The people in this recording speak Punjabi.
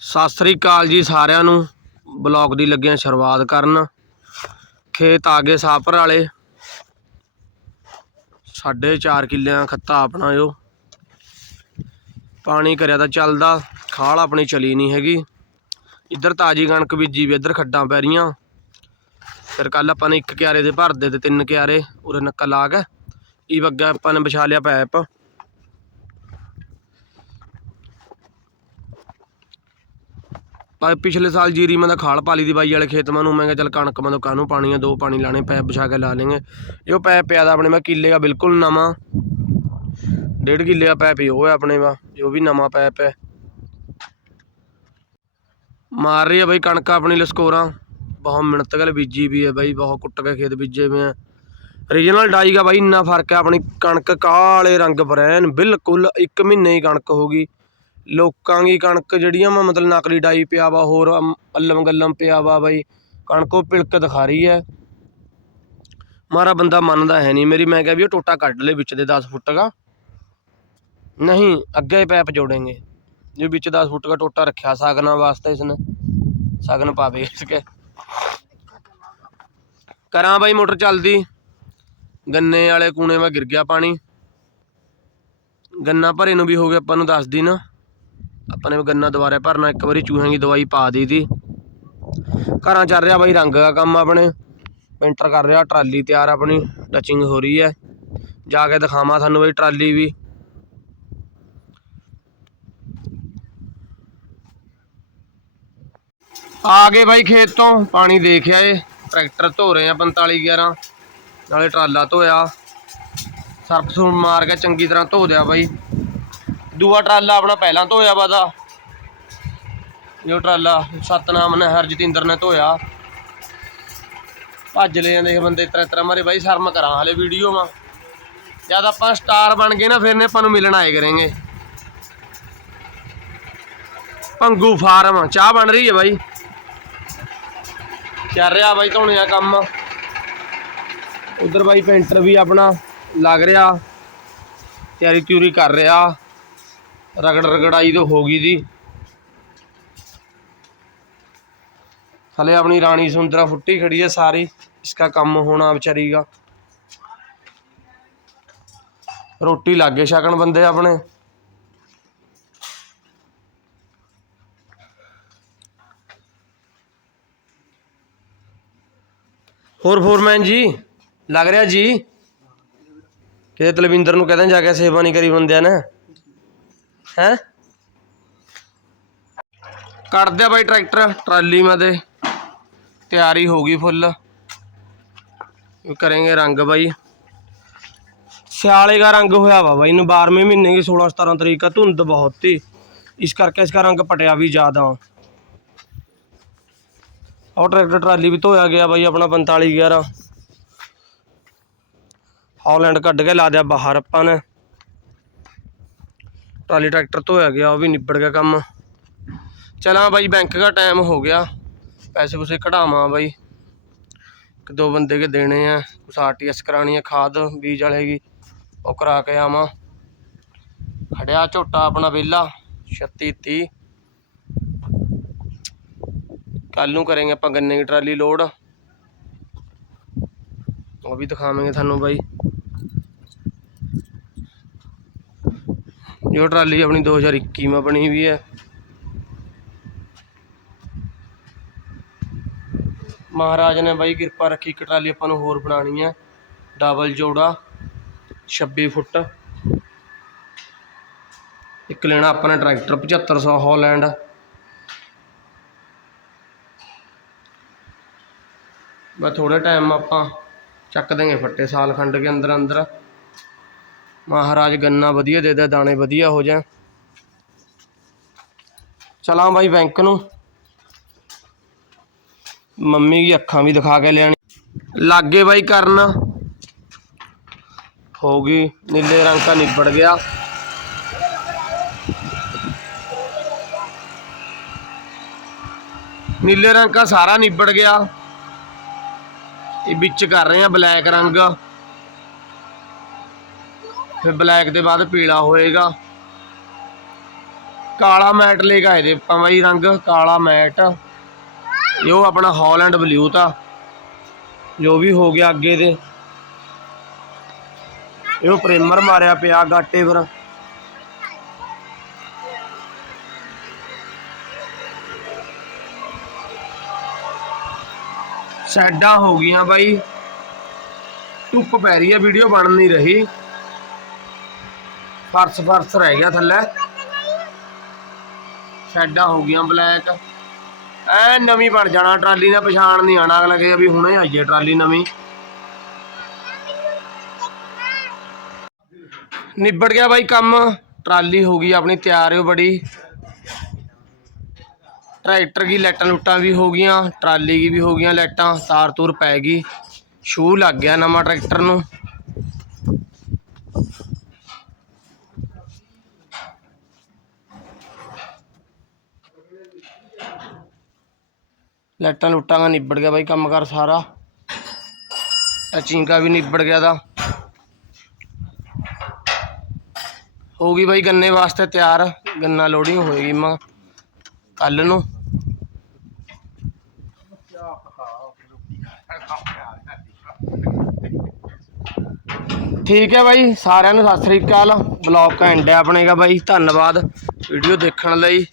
ਸਤਿ ਸ੍ਰੀ ਅਕਾਲ ਜੀ ਸਾਰਿਆਂ ਨੂੰ। ਬਲੌਗ ਦੀ ਲੱਗਿਆ ਸ਼ੁਰੂਆਤ ਕਰਨ। ਖੇਤ ਆ ਗਏ ਸਾਪਰ ਵਾਲੇ। ਸਾਢੇ ਚਾਰ ਕਿੱਲਿਆਂ ਖੱਤਾ ਆਪਣਾ ਜੋ ਪਾਣੀ ਕਰਿਆ ਤਾਂ ਚੱਲਦਾ, ਖਾਲ ਆਪਣੀ ਚਲੀ ਨਹੀਂ ਹੈਗੀ। ਇੱਧਰ ਤਾਜੀ ਕਣਕ ਬੀਜੀ ਵੀ, ਇੱਧਰ ਖੱਡਾਂ ਪੈ ਰਹੀਆਂ। ਫਿਰ ਕੱਲ ਆਪਾਂ ਨੇ ਇੱਕ ਕਿਆਰੇ ਦੇ ਭਰਦੇ ਤੇ ਤਿੰਨ ਕਿਆਰੇ, ਉਰੇ ਨੱਕਾ ਲਾ ਕੇ। ਇਹ ਵੱਗਾ ਆਪਾਂ ਨੇ ਵਿਛਾ ਲਿਆ ਪੈਪ। ਪਰ ਪਿਛਲੇ ਸਾਲ ਜੀਰੀ ਮੈਂ ਤਾਂ ਖਾਲ ਪਾਲੀ ਦੀ ਬਾਈ ਵਾਲੇ ਖੇਤ ਮਾ ਨੂੰ। ਮੈਂ ਕਿਹਾ ਚੱਲ ਕਣਕ ਮੈਂ ਤਾਂ ਕਾਹਨੂੰ ਪਾਣੀ ਆ, ਦੋ ਪਾਣੀ ਲਾਣੇ ਪੈਪ ਵਿਛਾ ਕੇ ਲਾ ਲੇਂਗੇ ਇਹ ਪੈਪ ਪਿਆ ਦਾ ਆਪਣੇ ਮੈਂ, ਕਿੱਲੇ ਦਾ ਬਿਲਕੁਲ ਨਵਾਂ। ਡੇਢ ਕਿੱਲੇ ਦਾ ਪੈਪ ਹੀ ਉਹ ਹੈ ਆਪਣੇ ਵਾ ਜੋ ਵੀ ਨਵਾਂ ਪੈਪ ਹੈ ਮਾਰ ਰਹੀ ਆ ਬਾਈ ਕਣਕ ਆਪਣੀ ਲਸਕੋਰਾਂ ਬਹੁਤ ਮਿਹਨਤ ਕਰ ਬੀਜੀ ਵੀ ਹੈ ਬਾਈ, ਬਹੁਤ ਕੁੱਟ ਕੇ ਖੇਤ ਬੀਜੇ ਹੋਏ ਆ। ਰੀਜਨਲ ਡਾਈ ਦਾ ਬਾਈ ਇੰਨਾ ਫ਼ਰਕ ਹੈ ਆਪਣੀ ਕਣਕ ਕਾਲੇ ਰੰਗ ਬਰੈਨ, ਬਿਲਕੁਲ ਇੱਕ ਮਹੀਨੇ ਹੀ ਕਣਕ ਹੋ ਗਈ। ਲੋਕਾਂ ਦੀ ਕਣਕ ਜਿਹੜੀ ਆ ਮਤਲਬ ਨਕਲੀ ਡਾਈ ਪਿਆ ਵਾ, ਹੋਰ ਅਮ ਅੱਲਮ ਗੱਲਮ ਪਿਆ ਵਾ ਬਾਈ। ਕਣਕ ਉਹ ਪਿਲਕ ਦਿਖਾ ਰਹੀ ਹੈ। ਮਾਰਾ ਬੰਦਾ ਮੰਨਦਾ ਹੈ ਨਹੀਂ। ਮੇਰੀ ਮੈਂ ਕਿਹਾ ਵੀ ਉਹ ਟੋਟਾ ਕੱਢ ਲੈ ਵਿੱਚ ਦੇ 10 ਫੁੱਟ ਦਾ। ਨਹੀਂ, ਅੱਗੇ ਪੈਪ ਜੋੜੇਂਗੇ। ਜੇ ਵਿੱਚ 10 ਫੁੱਟ ਦਾ ਟੋਟਾ ਰੱਖਿਆ ਸਾਗਨਾ ਵਾਸਤੇ ਇਸਨੇ ਸਾਗਨ ਪਾਵੇ ਇਸ ਕੇ। ਕਰਾਂ ਬਾਈ ਮੋਟਰ ਚੱਲਦੀ। ਗੰਨੇ ਵਾਲੇ ਕੂਣੇ ਵਾ ਗਿਰ ਗਿਆ ਪਾਣੀ। ਗੰਨਾ ਭਰੇ ਨੂੰ ਵੀ ਹੋ ਗਿਆ ਆਪਾਂ ਨੂੰ 10 ਨਾ ਆਪਾਂ ਨੇ ਵੀ ਗੰਨਾ ਦੁਬਾਰਾ ਭਰਨਾ, ਇੱਕ ਵਾਰੀ ਚੂਹਿਆਂ ਦੀ ਦਵਾਈ ਪਾ ਦੀ ਤੀ ਘਰਾਂ ਚੱਲ ਰਿਹਾ ਬਾਈ, ਰੰਗ ਦਾ ਕੰਮ ਆਪਣੇ। ਪੇਂਟਰ ਕਰ ਰਿਹਾ, ਟਰਾਲੀ ਤਿਆਰ ਆਪਣੀ ਟੱਚਿੰਗ ਹੋ ਰਹੀ ਹੈ। ਜਾ ਕੇ ਦਿਖਾਵਾਂ ਤੁਹਾਨੂੰ ਬਈ ਟਰਾਲੀ ਵੀ। ਆ ਗਏ ਬਾਈ ਖੇਤ ਤੋਂ ਪਾਣੀ ਦੇਖਿਆ ਏ ਟਰੈਕਟਰ ਧੋ ਰਹੇ ਆ 45 11 ਨਾਲੇ ਟਰਾਲਾ ਧੋਇਆ। ਸਰਫ ਸੁਰ ਮਾਰ ਕੇ ਚੰਗੀ ਤਰ੍ਹਾਂ ਧੋ ਦਿਆ ਬਾਈ। ਦੂਆ ਟਰਾਲਾ ਆਪਣਾ ਪਹਿਲਾਂ ਧੋਇਆ ਵਾ ਦਾ। ਜੋ ਟਰਾਲਾ ਸਤਨਾਮ ਨੇ ਹਰ ਜਤਿੰਦਰ ਨੇ ਧੋਇਆ। ਭੱਜ ਲੈ ਜਾਂਦੇ ਬੰਦੇ ਤਰ੍ਹਾਂ ਤਰ੍ਹਾਂ ਮਾਰੇ। ਬਾਈ ਸ਼ਰਮ ਕਰਾਂ ਹਲੇ ਵੀਡੀਓ ਮਾ ਜਦ ਆਪਾਂ ਸਟਾਰ ਬਣ ਗਏ ਨਾ, ਫਿਰ ਨੇ ਆਪਾਂ ਨੂੰ ਮਿਲਣ ਆਏ ਕਰਾਂਗੇ। ਪੰਗੂ ਫਾਰਮ, ਚਾਹ ਬਣ ਰਹੀ ਹੈ ਬਾਈ। ਚੱਲ ਰਿਹਾ ਬਾਈ ਧੋਣੇ ਆ ਕੰਮ। ਉਧਰ ਬਾਈ ਪੈਂਟਰ ਵੀ ਆਪਣਾ ਲੱਗ ਰਿਹਾ। ਤਿਆਰੀ ਤਿਉਰੀ ਕਰ ਰਿਹਾ। ਰਗੜ ਰਗੜਾਈ ਤਾਂ ਹੋ ਗਈ ਦੀ। ਹਲੇ ਆਪਣੀ ਰਾਣੀ ਸੁੰਦਰਾ ਫੁੱਟੀ ਖੜੀ ਹੈ ਸਾਰੀ, ਇਸਕਾ ਕੰਮ ਹੋਣਾ ਵਿਚਾਰੀ ਦਾ। ਰੋਟੀ ਲੱਗੇ ਛਕਣ ਬੰਦੇ ਆਪਣੇ। ਹੋਰ ਫੋਰਮੈਨ ਜੀ, ਲੱਗ ਰਿਹਾ ਜੀ? ਕਿ ਤਲਵਿੰਦਰ ਨੂੰ ਕਹਿੰਦੇ ਜਾ ਕੇ ਸੇਵਾ ਨਹੀਂ ਕਰੀ ਬੰਦਿਆਂ ਨੇ। ਹੈ? ਕੱਢ ਬਾਈ ਟਰੈਕਟਰ, ਟਰਾਲੀ ਮਾ ਦੇ ਤਿਆਰੀ ਹੋ ਗਈ ਫੁੱਲ। ਇਹ ਕਰਾਂਗੇ ਰੰਗ ਬਾਈ। ਸਿਆਲੇ ਦਾ ਰੰਗ ਹੋਇਆ ਵਾ ਬਾਈ ਨੂੰ 12ਵੇਂ ਮਹੀਨੇ ਦੀ 16 17 ਤਰੀਕ ਦਾ ਧੁੰਦ ਬਹੁਤ ਥੀ ਇਸ ਕਰਕੇ ਇਸਕਾ ਰੰਗ ਪਟਿਆ ਵੀ ਜ਼ਿਆਦਾ। ਉਹ ਟਰੈਕਟਰ, ਟਰਾਲੀ ਵੀ ਧੋਇਆ ਗਿਆ ਬਾਈ ਆਪਣਾ 45 11 ਹੌਲੈਂਡ ਕੱਢ ਕੇ ਲਾ ਦਿਆ ਬਾਹਰ ਆਪਾਂ ਨੇ। ਟਰਾਲੀ ਟਰੈਕਟਰ ਧੋਇਆ ਗਿਆ, ਉਹ ਵੀ ਨਿਬੜ ਗਿਆ ਕੰਮ। ਚਲਾਂ ਬਾਈ ਬੈਂਕ ਦਾ ਟਾਈਮ ਹੋ ਗਿਆ। ਪੈਸੇ ਪੂਸੇ ਕਢਾਵਾਂ ਬਾਈ। ਇੱਕ ਦੋ ਬੰਦੇ ਕੇ ਦੇਣੇ ਆ, ਕੁਛ ਆਰਟੀਐਸ ਕਰਾਣੀ ਆ, ਖਾਦ, ਬੀਜ ਵਾਲੇਗੀ ਉਹ ਕਰਾ ਕੇ ਆਵਾਂ। ਖੜਿਆ ਝੋਟਾ ਆਪਣਾ ਵਿਹਲਾ 36 30 ਕੱਲ ਨੂੰ ਕਰਾਂਗੇ ਆਪਾਂ ਗੰਨੇ ਦੀ ਟਰਾਲੀ ਲੋਡ ਉਹ ਵੀ ਦਿਖਾਵਾਂਗੇ ਤੁਹਾਨੂੰ ਬਾਈ। ਜੋ ਟਰਾਲੀ ਆਪਣੀ 2021 ਮਾ ਬਣੀ ਵੀ ਹੈ। ਮਹਾਰਾਜ ਨੇ ਬਾਈ ਕਿਰਪਾ ਰੱਖੀ, ਇੱਕ ਟਰਾਲੀ ਆਪਾਂ ਨੂੰ ਹੋਰ ਬਣਾਉਣੀ ਹੈ। ਡਬਲ ਜੋੜਾ 26 ਫੁੱਟ। ਇੱਕ ਲੈਣਾ ਆਪਾਂ ਨੇ ਟਰੈਕਟਰ 7500 ਹੌਲੈਂਡ। ਬਸ ਥੋੜੇ ਟਾਈਮ ਆਪਾਂ ਚੱਕ ਦੇਂਗੇ ਫੱਟੇ ਸਾਲ ਖੰਡ ਕੇ ਅੰਦਰ ਅੰਦਰ ਮਹਾਰਾਜ ਗੰਨਾ ਵਧੀਆ ਦੇ ਦੇ, ਦਾਣੇ ਵਧੀਆ ਹੋ ਜਾਣ। ਚਲਾਂ ਬਾਈ ਬੈਂਕ ਨੂੰ। ਮੰਮੀ ਦੀ ਅੱਖਾਂ ਵੀ ਦਿਖਾ ਕੇ ਲੈਣੀ ਲਾਗੇ ਬਾਈ ਕਰਨ। ਹੋ ਗਈ, ਨੀਲੇ ਰੰਗ ਦਾ ਨਿਬੜ ਗਿਆ। ਨੀਲੇ ਰੰਗ ਦਾ ਸਾਰਾ ਨਿਬੜ ਗਿਆ। ਇਹ ਵਿੱਚ ਕਰ ਰਹੇ ਆ ਬਲੈਕ ਰੰਗ। ਫਿਰ ਬਲੈਕ ਦੇ ਬਾਅਦ ਪੀਲਾ ਹੋਏਗਾ। ਕਾਲਾ ਮੈਟ ਲੈ ਕੇ ਆਏ ਦੇ ਆਪਾਂ ਬਾਈ ਰੰਗ, ਕਾਲਾ ਮੈਟ। ਇਹ ਉਹ ਆਪਣਾ ਹਾਲੈਂਡ ਬਲੂ ਤਾ, ਜੋ ਵੀ ਹੋ ਗਿਆ ਅੱਗੇ ਦੇ। ਇਹ ਉਹ ਮਾਰਿਆ ਪਿਆ ਗਾਟੇ ਪਰ। ਸੈਡਾਂ ਹੋ ਗਈਆਂ ਬਾਈ। ਧੁੱਪ ਪੈ ਰਹੀ ਹੈ ਵੀਡੀਓ ਬਣ ਨਹੀਂ ਰਹੀ। ਫਰਸ ਫਰਸ ਰਹਿ ਗਿਆ ਥੱਲੇ। ਸੈਡਾਂ ਹੋ ਗਈਆਂ ਬਲੈਕ। ਐ ਨਵੀਂ ਬਣ ਜਾਣਾ, ਟਰਾਲੀ ਨੇ ਪਛਾਣ ਨਹੀਂ ਆਣਾ ਅਗਲਾ ਕਹੇ ਵੀ ਹੁਣੇ ਆਈਏ ਟਰਾਲੀ ਨਵੀਂ। ਨਿਬੜ ਗਿਆ ਬਾਈ ਕੰਮ, ਟਰਾਲੀ ਹੋ ਗਈ ਆਪਣੀ ਤਿਆਰ ਹੋ ਬੜੀ। ਟਰੈਕਟਰ ਦੀ ਲਾਈਟਾਂ ਲੁੱਟਾਂ ਵੀ ਹੋ ਗਈਆਂ, ਟਰਾਲੀ ਦੀ ਵੀ ਹੋ ਗਈਆਂ ਲਾਈਟਾਂ ਤਾਰ ਤੂਰ ਪੈ ਗਈ। ਸ਼ੂ ਲੱਗ ਗਿਆ ਨਵਾਂ ਟਰੈਕਟਰ ਨੂੰ। ਲਾਈਟਾਂ ਲੁੱਟਾਂ ਦਾ ਨਿਬੜ ਗਿਆ ਬਾਈ ਕੰਮ ਕਰ ਸਾਰਾ। ਚਿੰਕਾ ਵੀ ਨਿਬੜ ਗਿਆ ਦਾ ਹੋ ਗਈ ਬਾਈ ਗੰਨੇ ਵਾਸਤੇ ਤਿਆਰ। ਗੰਨਾ ਲੋਡਿੰਗ ਹੋਏਗੀ ਮੈਂ, ਕੱਲ ਨੂੰ। ਠੀਕ ਹੈ ਬਾਈ, ਸਾਰਿਆਂ ਨੂੰ ਸਤਿ ਸ੍ਰੀ ਅਕਾਲ। ਬਲੌਗ ਐਂਡ ਹੈ ਆਪਣੇ ਬਾਈ। ਧੰਨਵਾਦ। ਵੀਡੀਓ ਦੇਖਣ ਲਈ।